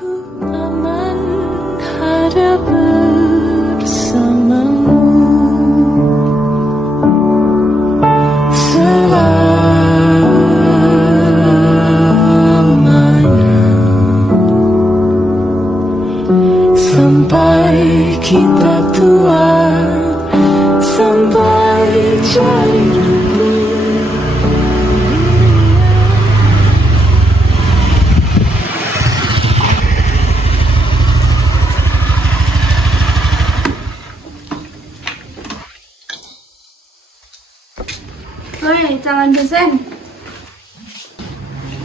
Ku aman ada bersamamu selamanya sampai kita tua, sampai jadi debu. Woi, calon dosen.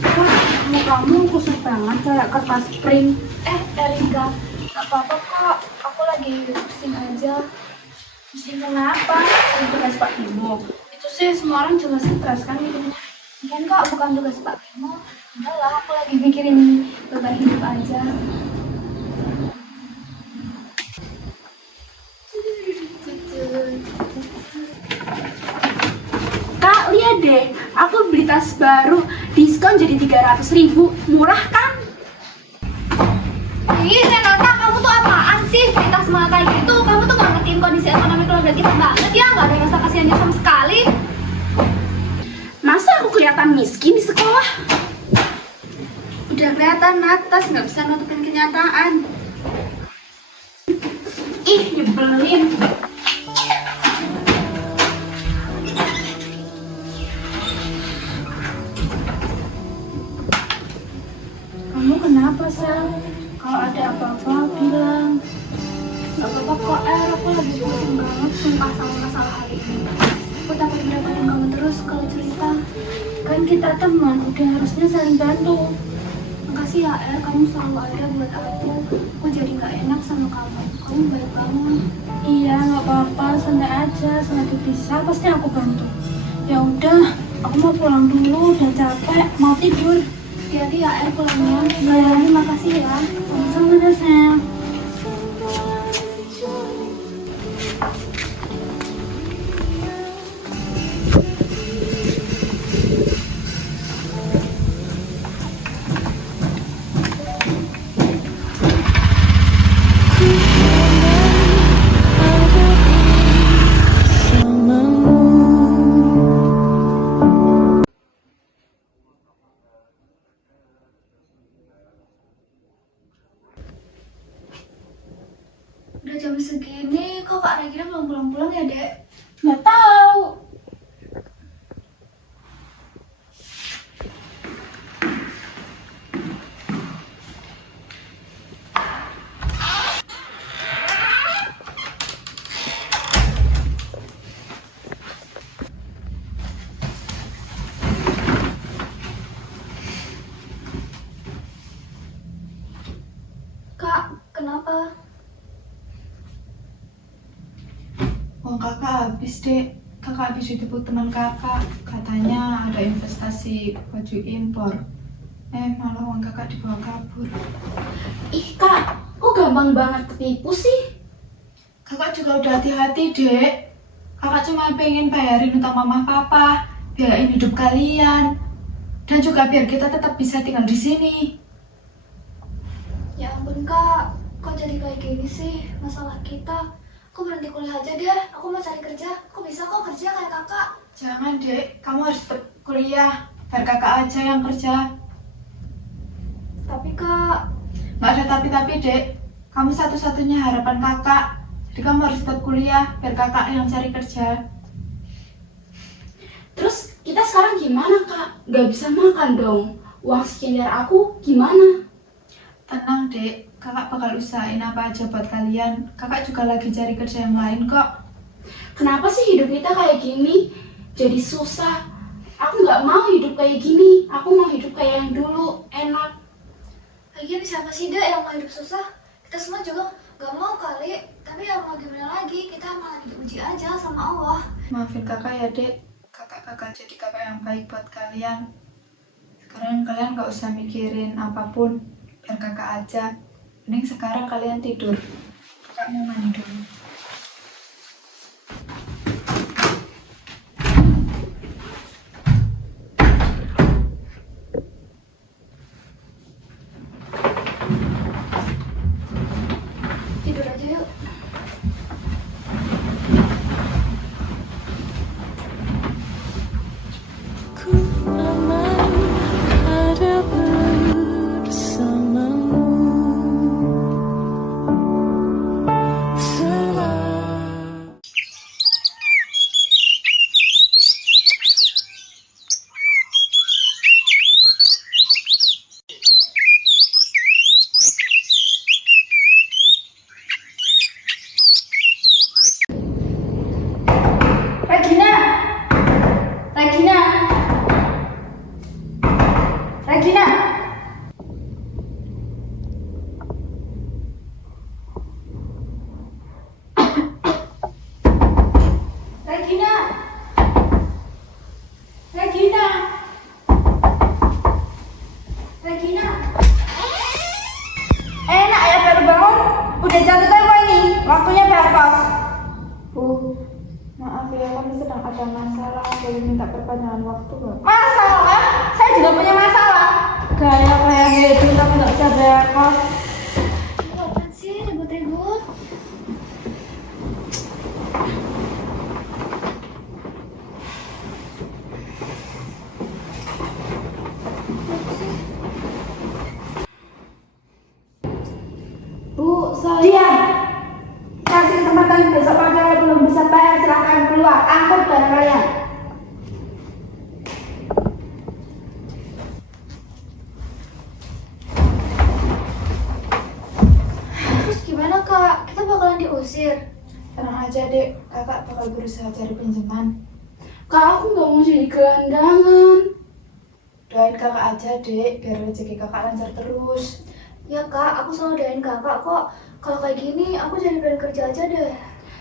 Wah, mukamu kusut banget kayak kertas print. Erika, gak apa-apa kok. Aku lagi pusing aja. Pusing kenapa? Itu tugas Pak Bimo. Itu sih semua orang juga stres kan hidupnya. Mungkin kok bukan tugas Pak Bimo. Enggak lah, aku lagi mikirin beban hidup aja. Kak, lihat deh. Aku beli tas baru. Diskon jadi 300.000. Murah kan? Ih, Renata, kamu tuh apaan sih? Beli tas mahal kayak gitu. Kamu tuh gak ngertiin kondisi ekonomi keluarga kita banget ya. Gak ada rasa kasihannya sama sekali. Masa aku kelihatan miskin di sekolah? Udah kelihatan atas, nggak bisa nutupin kenyataan. Ih, nyebelin. Kamu kenapa, Sal? Kalau ada apa-apa, bilang. Gak apa-apa kok, aku lagi pusing banget sumpah sama masalah hari ini. Aku takut mendapatkan kamu terus kalau cerita. Kan kita teman, udah harusnya saling bantu. Makasih ya, kamu selalu ada buat aku. Aku jadi gak enak sama kamu. Kamu baik banget. Iya, nggak apa-apa, santai aja. Selagi bisa, pasti aku bantu. Ya udah, aku mau pulang dulu, udah capek, mau tidur. Hati-hati ya, pulangnya. Iya. Terima kasih ya. Sama-sama deh, sayang. Udah jam segini, kok Kak Regina belum pulang-pulang ya, Dek? Nggak tahu. Kak, kenapa? Uang kakak habis, Dek. Kakak habis ditipu teman kakak. Katanya ada investasi baju impor. Malah uang kakak dibawa kabur. Ih, Kak, kok gampang banget ketipu sih? Kakak juga udah hati-hati, Dek. Kakak cuma pengen bayarin utang mama papa, biayain hidup kalian, dan juga biar kita tetap bisa tinggal di sini. Ya ampun, Kak. Kok jadi kayak gini sih masalah kita? Aku berhenti kuliah aja deh. Aku mau cari kerja. Aku bisa kok kerja kayak kakak. Jangan, Dek. Kamu harus tetap kuliah, biar kakak aja yang kerja. Tapi, Kak, Nggak ada tapi-tapi, Dek. Kamu satu-satunya harapan kakak. Jadi kamu harus tetap kuliah, biar kakak yang cari kerja. Terus kita sekarang gimana, Kak? Nggak bisa makan dong. Uang sekian dari aku gimana? Tenang, Dek. Kakak bakal usahain apa aja buat kalian. Kakak juga lagi cari kerja yang lain kok. Kenapa sih hidup kita kayak gini? Jadi susah. Aku nggak mau hidup kayak gini. Aku mau hidup kayak yang dulu, enak. lagian siapa sih, Dek, yang mau hidup susah? Kita semua juga gak mau kali. Tapi ya mau gimana lagi? Kita malah diuji aja sama Allah. Maafin kakak ya, Dek. Kakak jadi kakak yang baik buat kalian. Sekarang kalian gak usah mikirin apapun. Biar kakak aja. Mending sekarang kalian tidur. Kakak mau mandi dulu. Udah jatuh tempo ini, waktunya bayar kos. Bu, maaf ya, kami sedang ada masalah. Boleh minta perpanjangan waktu nggak? Masalah? Saya juga punya masalah. Gaya kayak gitu, kamu nggak bisa bayar kos. Apaan sih ribut-ribut? Bu, saya... Diam. Kasih kesempatan besok pagi kalau belum bisa bayar silahkan keluar. Angkut barang kalian. Terus gimana kak? Kita bakalan diusir? Tenang aja dek, kakak bakal berusaha cari pinjaman. Kak, aku nggak mau jadi gelandangan. Doain kakak aja dek, biar rezeki kakak lancar terus. Ya kak, aku selalu doain kakak kok. Kalau kayak gini, aku jadi pengen kerja aja deh.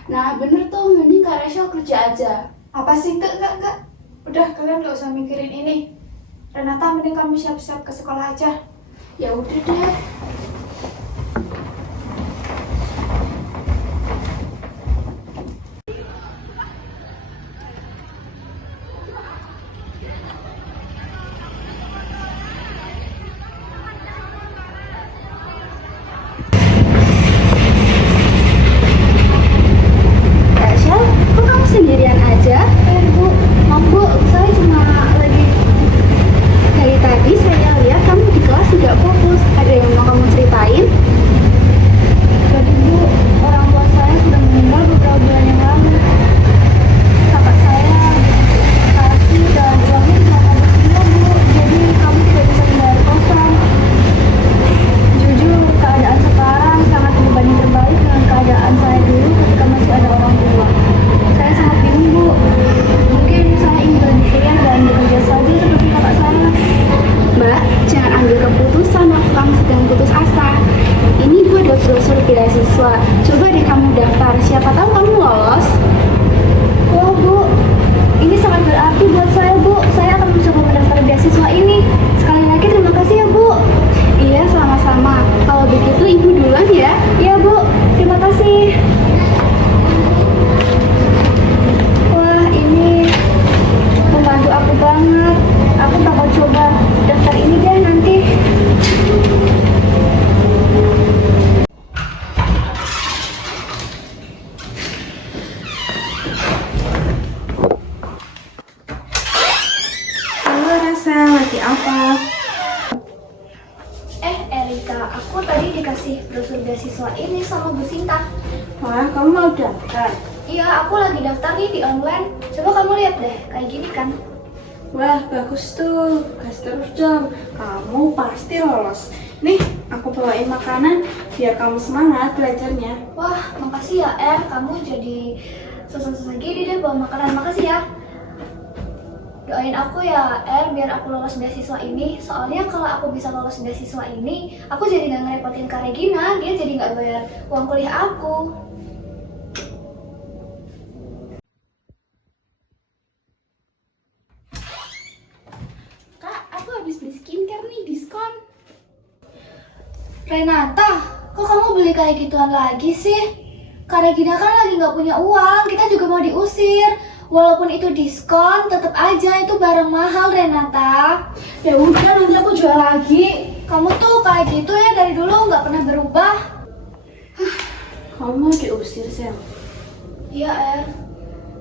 Nah bener tuh, mending Kak Resya kerja aja. Apa sih enggak. Udah, kalian gak usah mikirin ini. Renata, mending kamu siap-siap ke sekolah aja. Ya udah deh. Rasha, kok kamu sendirian aja? Bu, maaf bu, saya cuma lagi... Dari tadi saya lihat kamu di kelas tidak fokus. Ada yang mau kamu ceritain? Jadi Bu, orang tua saya sudah meninggal beberapa bulan yang lalu. Kakak saya kasih dan uangnya cuma habis semua Bu. Jadi kami tidak bisa membayar kosan. Jujur, keadaan sekarang sangat berbanding terbalik dengan keadaan saya dulu ketika masih ada orang tua. Saya sangat bingung Bu. Mungkin saya ingin berhenti kuliah dan bekerja saja seperti kakak saya. Mbak, jangan ambil keputusan waktu kamu sedang putus asa. Ini Bu ada brosur beasiswa. Coba deh kamu daftar, siapa tahu kamu lolos. Wah Bu, ini sangat berarti buat saya Bu. Saya akan mencoba mendaftar beasiswa ini. Sekali lagi terima kasih ya Bu. Iya, sama-sama. Kalau begitu Ibu duluan ya. Iya Bu, terima kasih. Wah ini membantu aku banget. Aku bakal coba daftar ini deh nanti. Halo Rasa, lagi apa? Erika, aku tadi dikasih brosur beasiswa ini sama Bu Sinta. Wah, kamu mau daftar? Iya, aku lagi daftar nih di online. Coba kamu lihat deh, kayak gini kan. Wah, bagus tuh. Gas terus dong. Kamu pasti lolos. Nih, aku bawain makanan biar kamu semangat belajarnya. Wah, makasih ya kamu jadi susah-susah gini deh bawa makanan. Makasih ya. Doain aku ya biar aku lolos beasiswa ini. Soalnya kalau aku bisa lolos beasiswa ini, aku jadi nggak ngerepotin Kak Regina. Dia jadi nggak bayar uang kuliah aku. Kak, aku habis beli skincare nih, diskon. Renata, kok kamu beli kayak gituan lagi sih? Kak Regina kan lagi nggak punya uang, kita juga mau diusir. Walaupun itu diskon, tetap aja itu barang mahal, Renata. Ya udah nanti aku jual lagi. Kamu tuh kayak gitu ya dari dulu nggak pernah berubah. Kamu diusir, Sel. Iya,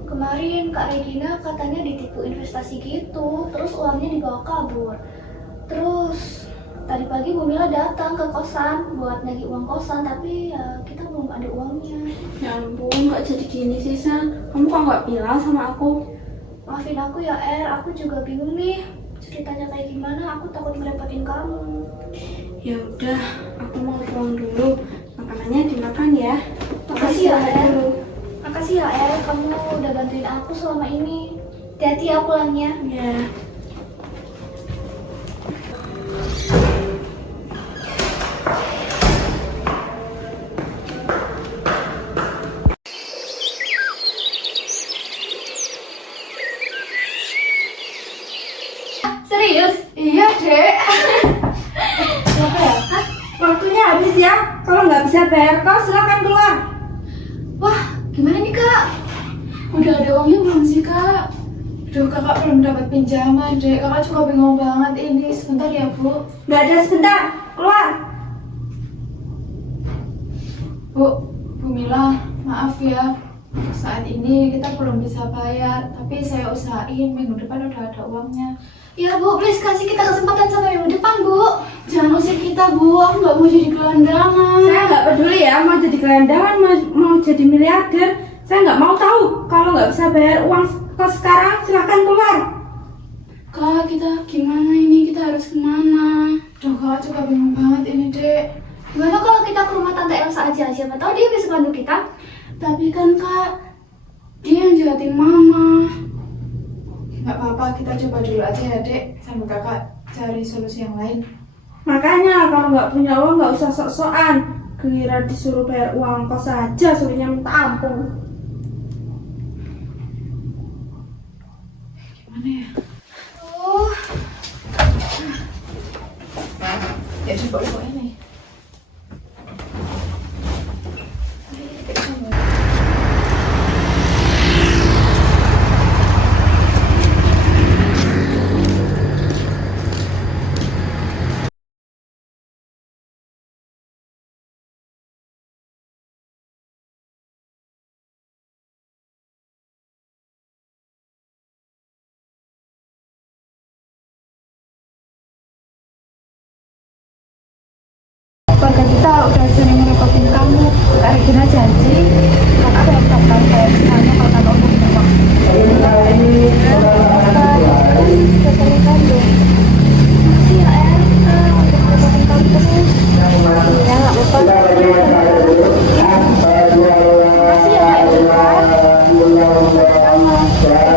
kemarin Kak Regina katanya ditipu investasi gitu, terus uangnya dibawa kabur. Terus tadi pagi Bu Mila datang ke kosan buat nagih uang kosan, tapi ya kita belum ada uangnya. Ya ampun, nggak jadi gini sih, Sel. Kamu kok nggak bilang sama aku? Maafin aku ya, aku juga bingung nih ceritanya kayak gimana. Aku takut ngerepotin kamu. Ya udah, aku mau pulang dulu. Makanannya dimakan ya. Makasih ya, Istirahat dulu. Makasih ya, kamu udah bantuin aku selama ini. Hati-hati ya pulangnya. Ya. Serius? Iya dek. Siapa ya? Waktunya habis ya. Kalau nggak bisa bayar kos, silakan keluar. Wah, gimana nih kak? Udah ada uangnya belum sih kak? Duh, kakak belum dapat pinjaman deh. Kakak juga bingung banget ini. Sebentar ya bu. Nggak ada sebentar, keluar. Bu Mila, maaf ya. Saat ini kita belum bisa bayar, tapi saya usahain minggu depan udah ada uangnya. Ya Bu, please kasih kita kesempatan sampai minggu depan Bu. Jangan usir kita bu, aku nggak mau jadi gelandangan. Saya nggak peduli ya, mau jadi gelandangan, mau jadi miliarder. Saya nggak mau tahu. Kalau nggak bisa bayar uang kos sekarang, silakan keluar. Kak, kita gimana ini? Kita harus kemana? Duh, kakak juga bingung banget ini dek. Gimana kalau kita ke rumah Tante Elsa aja? Siapa tahu dia bisa bantu kita. Tapi kan kak, dia yang jahatin mama. Nggak apa-apa, kita coba dulu aja ya dek, sambil kakak cari solusi yang lain. Makanya kalau nggak punya uang nggak usah sok-sokan. Giliran disuruh bayar uang kos saja, suruhnya minta ampun. Gimana ya? Oh, Ya coba uang ini. Kita coba. Keluarga kita udah sering ngerepotin kamu. Kak Regina janji kakak pengen bakal bayar semuanya kalau kakak udah punya uang. makasih ya El. Udah ngerepotin kamu terus. Ya nggak apa-apa. Makasih ya Kak Elsa.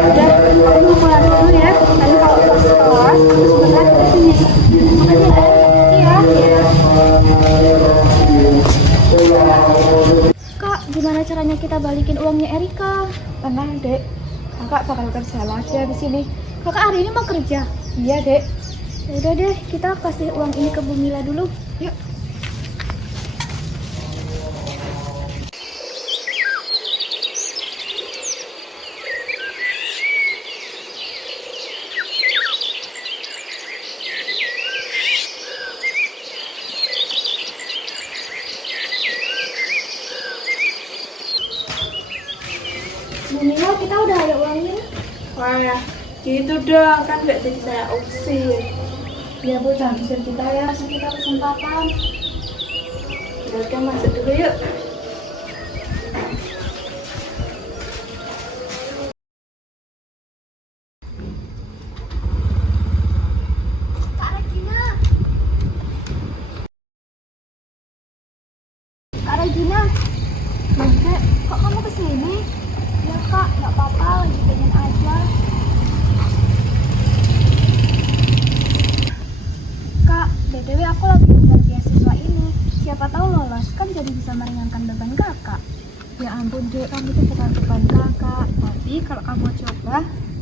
Udah, aku mau pulang dulu ya. Nanti kalau udah kelas, aku sebentar kesini. Makasih ya El. Kak, gimana caranya kita balikin uangnya Erika? Tenang dek, kakak bakal kerja lagi di sini. Kakak hari ini mau kerja? Iya dek. Ya udah deh, kita kasih uang ini ke Bu Mila dulu. Yuk. Bu Mila, kita udah ada uangnya. Wah, gitu dong, kan nggak jadi saya usir. Ya bu, jangan usir kita ya. Kasih kita kesempatan. Udah masuk dulu yuk. Kak Regina. Kak Regina. Loh dek, kok kamu kesini? Ya Kak, nggak apa-apa, lagi pengen aja. Kak, BTW aku lagi ngejar beasiswa ini. Siapa tahu lolos, kan jadi bisa meringankan beban kakak. Ya ampun dek, kamu itu bukan beban kakak. Tapi kalau kamu coba,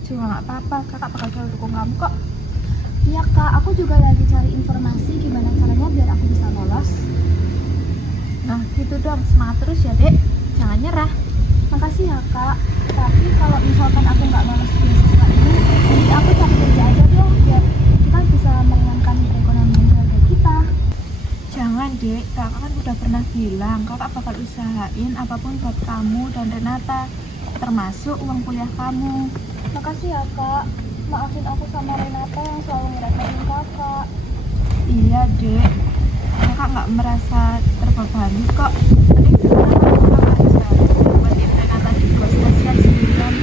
juga nggak apa-apa. Kakak bakal selalu dukung kamu kok. Iya Kak, aku juga lagi cari informasi gimana caranya biar aku bisa lolos. Nah gitu dong, semangat terus ya dek. Jangan nyerah. Makasih ya Kak. Tapi kalau misalkan aku nggak lolos beasiswa ini, jadi aku cari kerja aja deh biar kita bisa meringankan perekonomian keluarga kita. Jangan dek, kakak kan udah pernah bilang kakak bakal usahain apapun buat kamu dan Renata, termasuk uang kuliah kamu. Makasih ya Kak. Maafin aku sama Renata yang selalu ngerepotin kakak. Iya dek, kakak nggak merasa terbebani kok. Mending sekarang kakak bisa buatin Renata juga siap-siap sendirian.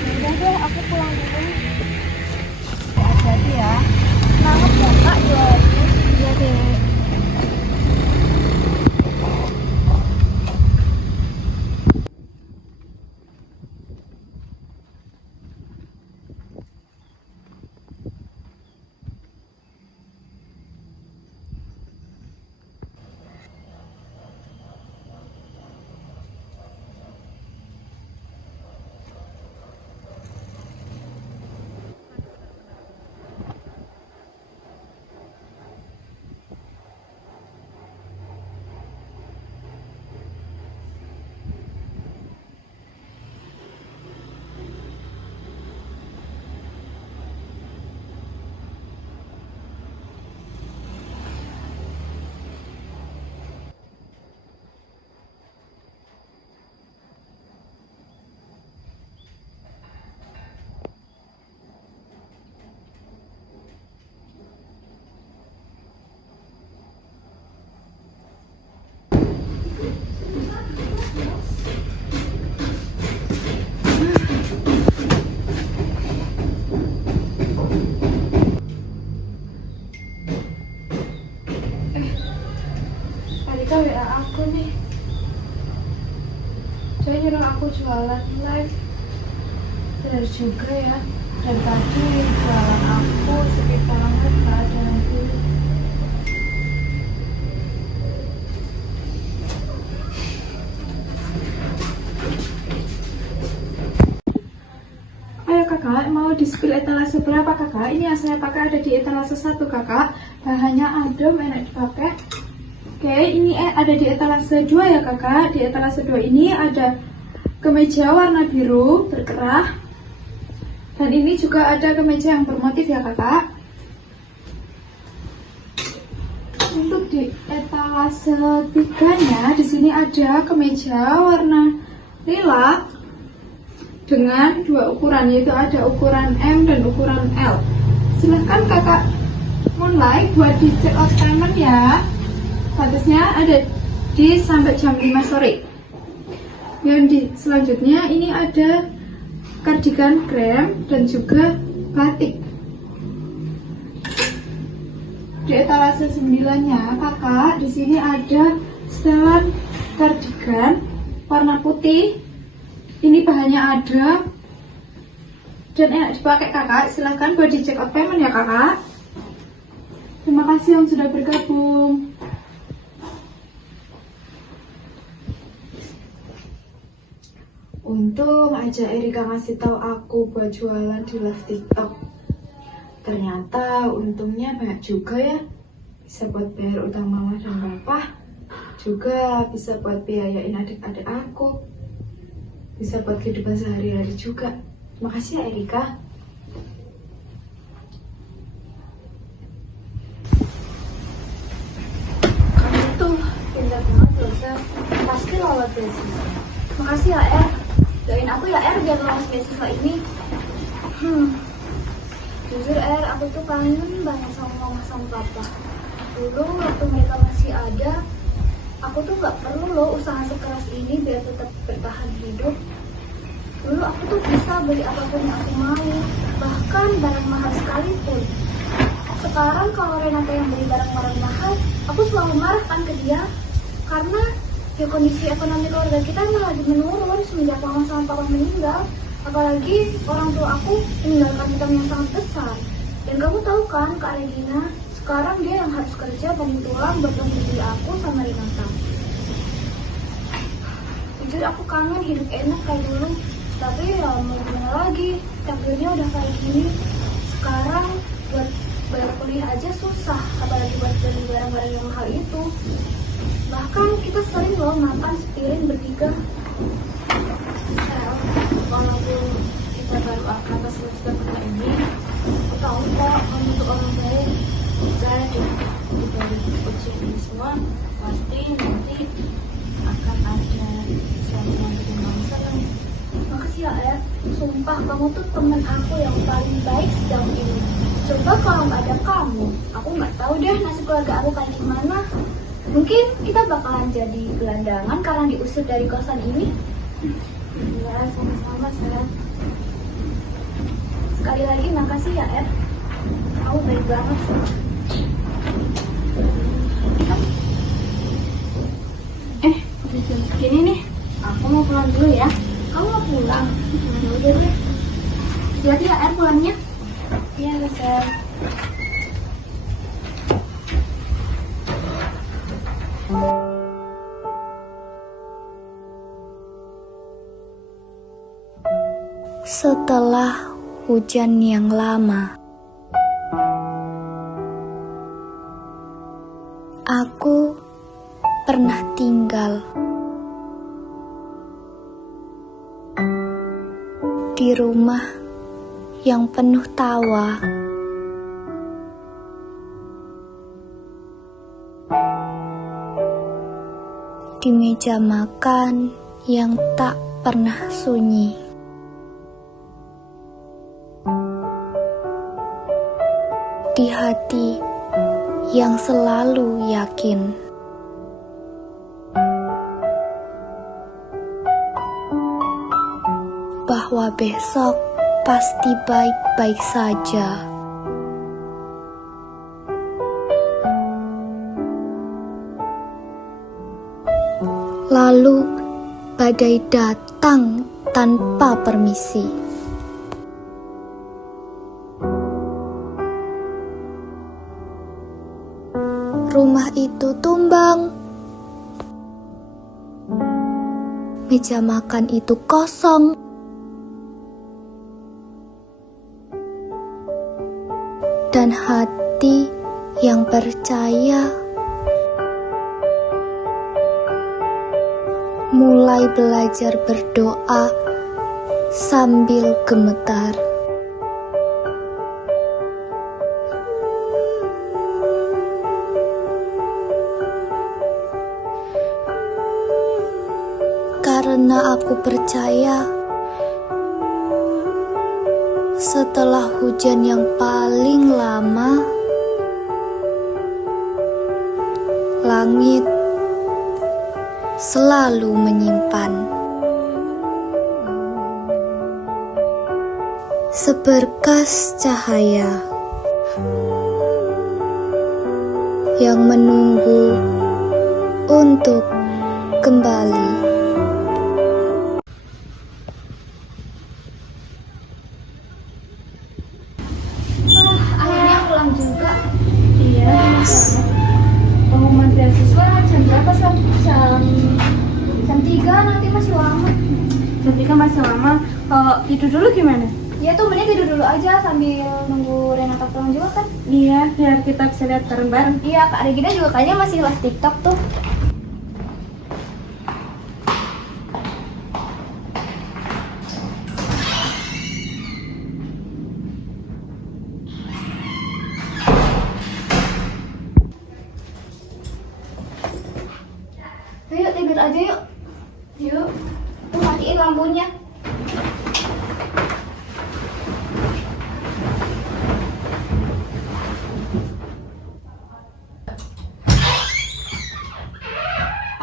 Ya udah deh, aku pulang dulu. Hati-hati ya. Semangat ya Kak jualannya. Iya dek. Erika WA aku nih. Dia nyuruh aku jualan live. Benar juga ya. Dan tadi jualan aku sekitar banget gak ada yang beli. Ayo kakak, mau di spill etalase berapa kakak? Ini yang saya pakai ada di etalase 1 kakak. Bahannya adem, enak dipakai. Oke, ini ada di etalase 2 ya kakak. Di etalase 2 ini ada kemeja warna biru berkerah. Dan ini juga ada kemeja yang bermotif ya kakak. Untuk di etalase 3-nya di sini ada kemeja warna lilak dengan 2 ukuran, yaitu ada ukuran M dan ukuran L. Silahkan kakak mulai buat di check out payment ya. Batasnya ada di sampai jam 5 sore. Yang di selanjutnya ini ada kardigan krem dan juga batik. Di etalase 9-nya kakak, di sini ada setelan kardigan warna putih. Ini bahannya ada dan enak dipakai kakak. Silahkan buat di check out payment ya kakak. Terima kasih yang sudah bergabung. Untung aja Erika ngasih tahu aku buat jualan di live TikTok. Ternyata untungnya banyak juga ya. Bisa buat bayar utang mama dan papa. Juga bisa buat biayain adik-adik aku. Bisa buat kehidupan sehari-hari juga. Terima kasih ya Erika. Kamu tuh pintar banget loh, Sel. Pasti lolos beasiswa. Makasih ya, Er. Doain aku ya, Er, biar lolos beasiswa ini. Jujur, Er, aku tuh kangen banget sama mama sama papa. Dulu waktu mereka masih ada, aku tuh gak perlu loh usaha sekeras ini biar tetap bertahan hidup. Dulu aku tuh bisa beli apapun yang aku mau, bahkan barang mahal sekalipun. Sekarang kalau Renata yang beli barang-barang mahal, aku selalu marah kan ke dia. Karena ya kondisi ekonomi keluarga kita emang lagi menurun semenjak mama sama papa meninggal. Apalagi orang tua aku meninggalkan hutang yang sangat besar. Dan kamu tahu kan Kak Regina, sekarang dia yang harus kerja banting tulang buat menghidupi aku sama Renata. Jujur aku kangen hidup enak kayak dulu. Tapi ya mau gimana lagi, takdirnya udah kayak gini. Sekarang buat bayar kuliah aja susah, apalagi buat beli barang-barang yang mahal itu. Bahkan kita sering loh makan sepiring bertiga. Walaupun kita baru akrab semester kali ini, aku tahu kok kamu tuh orang baik. Percaya deh, dari ujian ini semua pasti nanti akan ada sesuatu yang bikin kamu senang. Makasih ya, Er. Sumpah kamu tuh temen aku yang paling baik sejauh ini. Coba kalau nggak ada kamu, aku nggak tahu deh nasib keluarga aku kayak gimana. Mungkin kita bakalan jadi gelandangan karena diusir dari kosan ini. Ya, sama-sama sayang. Sekali lagi makasih ya, Er. Kamu baik banget sih. Udah jam segini nih. Aku mau pulang dulu ya. Kamu mau pulang? Udah deh. Hati-hati ya, Er, pulangnya. Iya, Sel. Setelah hujan yang lama, aku pernah tinggal di rumah yang penuh tawa. Di meja makan yang tak pernah sunyi. Di hati yang selalu yakin bahwa besok pasti baik-baik saja. Lalu badai datang tanpa permisi. Rumah itu tumbang. Meja makan itu kosong. Dan hati yang percaya mulai belajar berdoa sambil gemetar. Karena aku percaya setelah hujan yang paling lama, langit selalu menyimpan seberkas cahaya yang menunggu untuk kembali. Akhirnya pulang juga. Iya, pengumuman beasiswa jam berapa Sob? Jam 3 nanti masih lama. Jam 3 masih lama. Kalau tidur dulu gimana? Ya tuh mending tidur dulu aja sambil nunggu Renata pulang juga kan. Iya, biar kita bisa lihat bareng-bareng. Iya, Kak Regina juga kayaknya masih live TikTok tuh. Yuk tidur aja yuk. Yuk. Tuh matiin lampunya.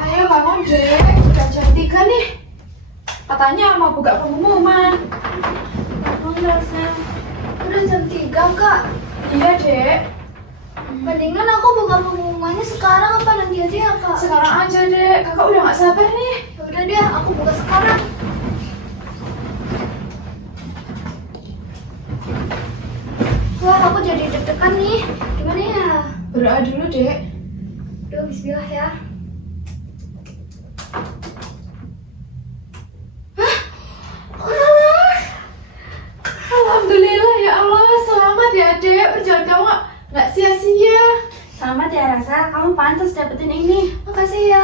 Ayo bangun dek, udah jam 3 nih. Katanya mau buka pengumuman. Oh, enggak usah. Udah jam 3 Kak. Iya dek, Mendingan aku buka pengumumannya sekarang apa nanti aja ya Kak? sekarang aja dek, kakak udah gak sabar nih. Ya udah deh, aku buka sekarang. Wah, aku jadi deg-degan nih. Gimana ya? Berdoa dulu dek. Duh, bismillah ya. Alhamdulillah ya Allah, selamat ya dek, perjuangan kamu gak sia-sia. Selamat ya Rasa, kamu pantas dapetin ini. Makasih ya.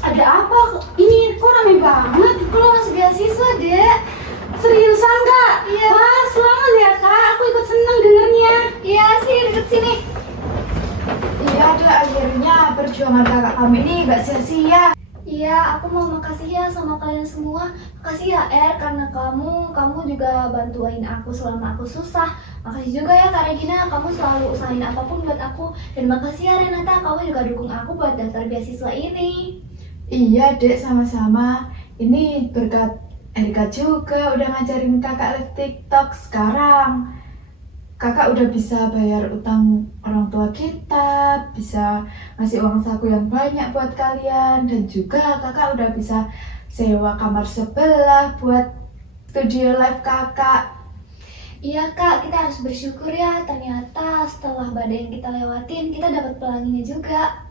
Ada apa? Ini kok rame banget? Aku lolos beasiswa, Dek. Seriusan Kak? Iya. Wah, selamat ya Kak. Aku ikut seneng dengernya. Iya sih, deket sini. Iya dek, akhirnya perjuangan kakak kami ini gak sia-sia. Iya, aku mau makasih ya sama kalian semua. Makasih ya, karena kamu juga bantuin aku selama aku susah. Makasih juga ya Kak Regina, kamu selalu usahain apapun buat aku. Dan makasih ya Renata, kamu juga dukung aku buat daftar beasiswa ini. Iya dek, sama-sama. Ini berkat Erika juga udah ngajarin kakak live TikTok. Sekarang kakak udah bisa bayar utang orang tua kita, bisa ngasih uang saku yang banyak buat kalian, dan juga kakak udah bisa sewa kamar sebelah buat studio live kakak. Iya Kak, kita harus bersyukur ya. Ternyata setelah badai yang kita lewatin, kita dapat pelanginya juga.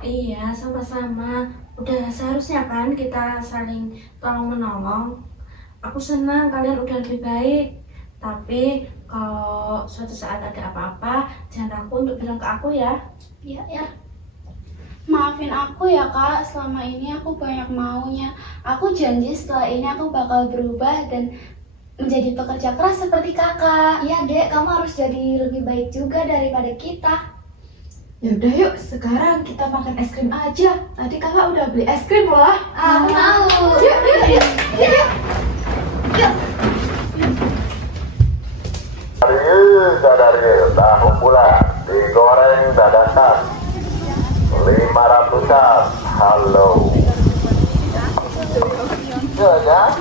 Iya, sama-sama. Udah seharusnya kan kita saling tolong menolong. Aku senang kalian udah lebih baik. Tapi kalau suatu saat ada apa-apa, jangan ragu untuk bilang ke aku ya. Iya ya. Maafin aku ya Kak, selama ini aku banyak maunya. Aku janji setelah ini aku bakal berubah dan menjadi pekerja keras seperti kakak. Iya Dek, kamu harus jadi lebih baik juga daripada kita. Ya udah yuk, sekarang kita makan es krim aja. Tadi kakak udah beli es krim loh. Aku mau. Yuk, yuk, yuk, yuk. Yuk. Dari tahu bulat digoreng dadakan 500-an. Halo. Ya kan?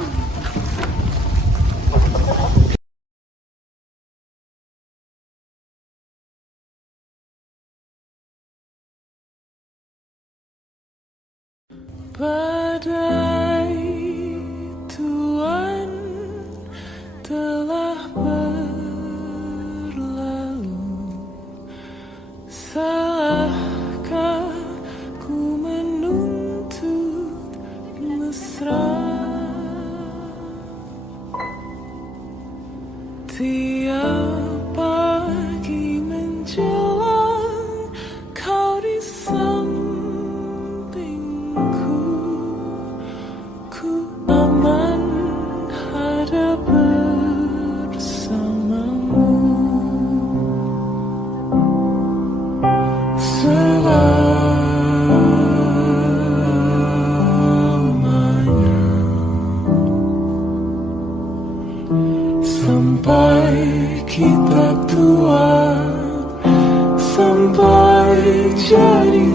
Badai tuan telah berlalu. Salahkah ku menuntut mesra? Tiap pagi menjelang kau di sampingku, ku aman ada bersamamu. Selamanya, sampai kita tua, sampai jadi